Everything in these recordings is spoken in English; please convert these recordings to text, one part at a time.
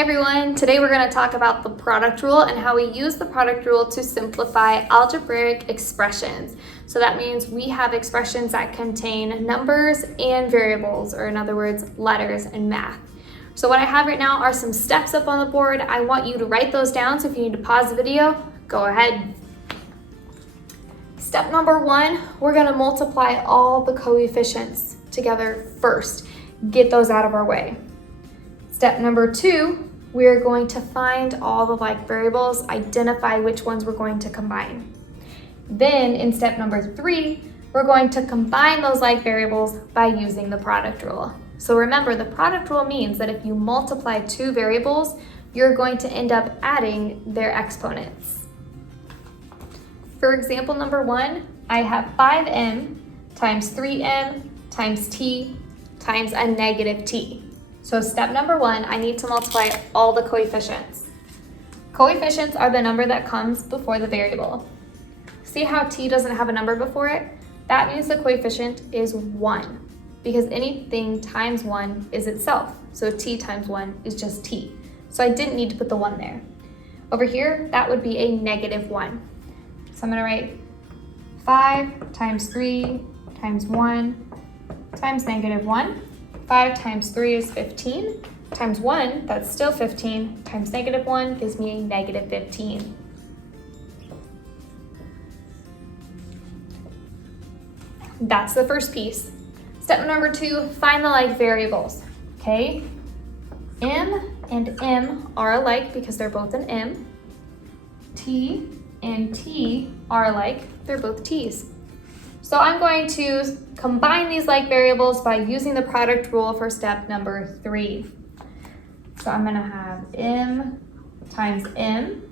Hey everyone, today we're going to talk about the product rule and how we use the product rule to simplify algebraic expressions. So that means we have expressions that contain numbers and variables, or in other words, letters in math. So what I have right now are some steps up on the board. I want you to write those down, so if you need to pause the video, go ahead. Step number 1, we're going to multiply all the coefficients together first. Get those out of our way. Step number 2, we're going to find all the like variables, identify which ones we're going to combine. Then in step number 3, we're going to combine those like variables by using the product rule. So remember, the product rule means that if you multiply two variables, you're going to end up adding their exponents. For example number 1, I have 5m times 3m times t times a negative t. So step number 1, I need to multiply all the coefficients. Coefficients are the number that comes before the variable. See how t doesn't have a number before it? That means the coefficient is 1, because anything times 1 is itself. So t times 1 is just t. So I didn't need to put the 1 there. Over here, that would be a negative 1. So I'm going to write 5 times 3 times 1 times negative 1. 5 times 3 is 15, times 1, that's still 15, times negative 1 gives me a negative 15. That's the first piece. Step number 2, find the like variables, okay? M and M are alike because they're both an M. T and T are alike, they're both T's. So I'm going to combine these like variables by using the product rule for step number 3. So I'm going to have M times M,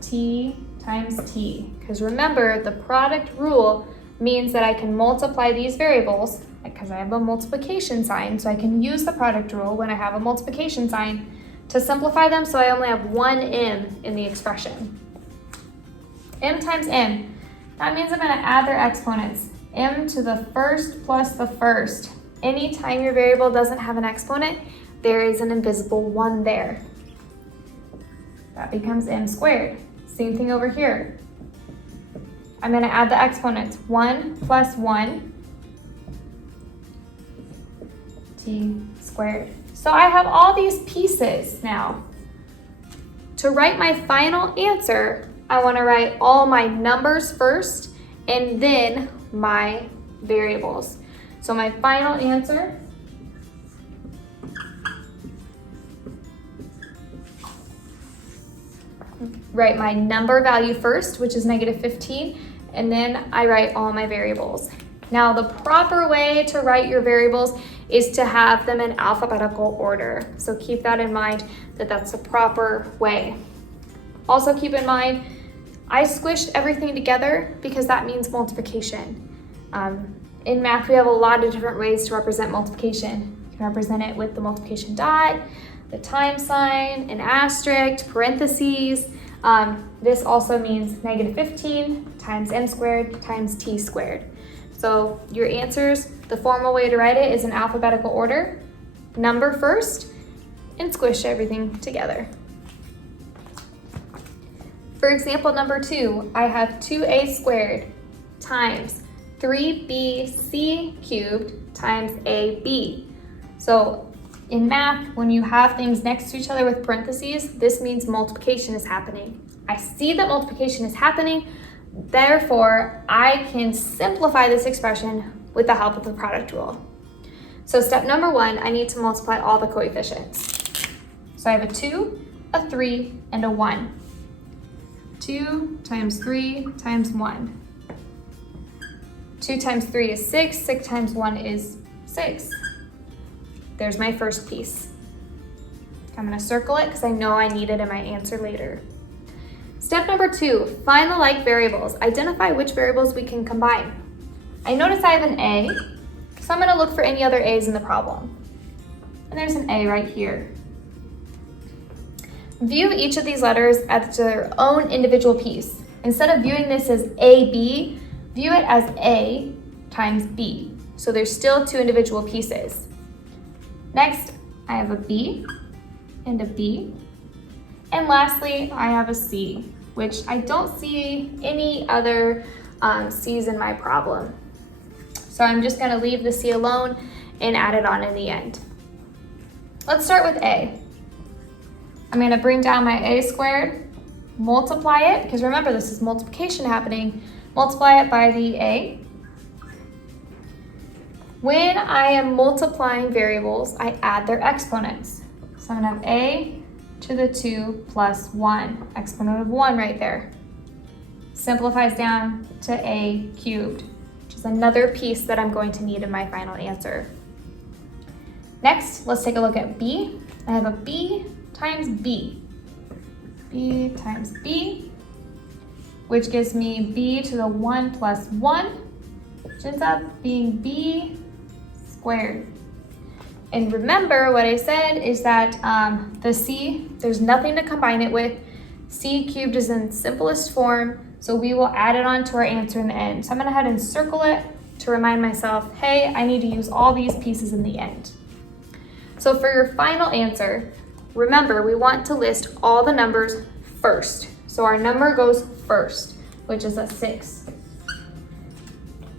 T times T. Because remember, the product rule means that I can multiply these variables because I have a multiplication sign. So I can use the product rule when I have a multiplication sign to simplify them, so I only have one M in the expression. M times M. That means I'm going to add their exponents. M to the first plus the first. Anytime your variable doesn't have an exponent, there is an invisible 1 there. That becomes m squared. Same thing over here. I'm going to add the exponents. 1 plus 1, t squared. So I have all these pieces now. To write my final answer, I want to write all my numbers first and then my variables. So my final answer write my number value first, which is negative 15, and then I write all my variables. Now the proper way to write your variables is to have them in alphabetical order. So keep that in mind, that that's the proper way. Also keep in mind, I squished everything together because that means multiplication. In math, we have a lot of different ways to represent multiplication. You can represent it with the multiplication dot, the times sign, an asterisk, parentheses. This also means negative 15 times m squared times t squared. So your answers, the formal way to write it is in alphabetical order, number first, and squish everything together. For example number 2, I have 2a squared times 3bc cubed times ab. So in math, when you have things next to each other with parentheses, this means multiplication is happening. I see that multiplication is happening, therefore I can simplify this expression with the help of the product rule. So step number 1, I need to multiply all the coefficients. So I have a 2, a 3, and a 1. 2 times 3 times 1. 2 times 3 is 6, 6 times 1 is 6. There's my first piece. I'm going to circle it because I know I need it in my answer later. Step number 2, find the like variables. Identify which variables we can combine. I notice I have an A, so I'm going to look for any other A's in the problem. And there's an A right here. View each of these letters as their own individual piece. Instead of viewing this as AB, view it as A times B. So there's still two individual pieces. Next, I have a B and a B. And lastly, I have a C, which I don't see any other C's in my problem. So I'm just gonna leave the C alone and add it on in the end. Let's start with A. I'm gonna bring down my A squared, multiply it, because remember this is multiplication happening, multiply it by the A. When I am multiplying variables, I add their exponents. So I'm gonna have A to the 2 plus 1, exponent of 1 right there. Simplifies down to A cubed, which is another piece that I'm going to need in my final answer. Next, let's take a look at B. I have a B times B. B times B, which gives me B to the 1 plus 1, which ends up being B squared. And remember what I said is that the C, there's nothing to combine it with. C cubed is in simplest form, so we will add it on to our answer in the end. So I'm gonna go ahead and circle it to remind myself, hey, I need to use all these pieces in the end. So for your final answer, remember we want to list all the numbers first. So our number goes first, which is a 6.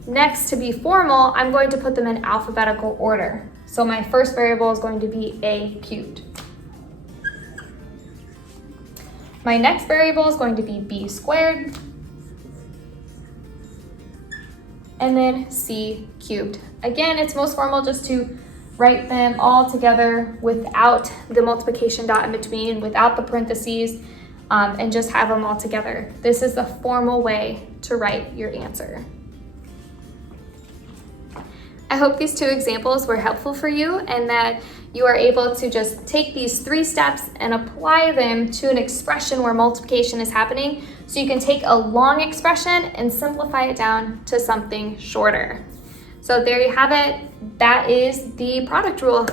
Next, to be formal, I'm going to put them in alphabetical order. So my first variable is going to be A cubed. My next variable is going to be B squared. And then C cubed. Again, it's most formal just to write them all together without the multiplication dot in between, without the parentheses, and just have them all together. This is the formal way to write your answer. I hope these 2 examples were helpful for you and that you are able to just take these 3 steps and apply them to an expression where multiplication is happening, so you can take a long expression and simplify it down to something shorter. So there you have it. That is the product rule.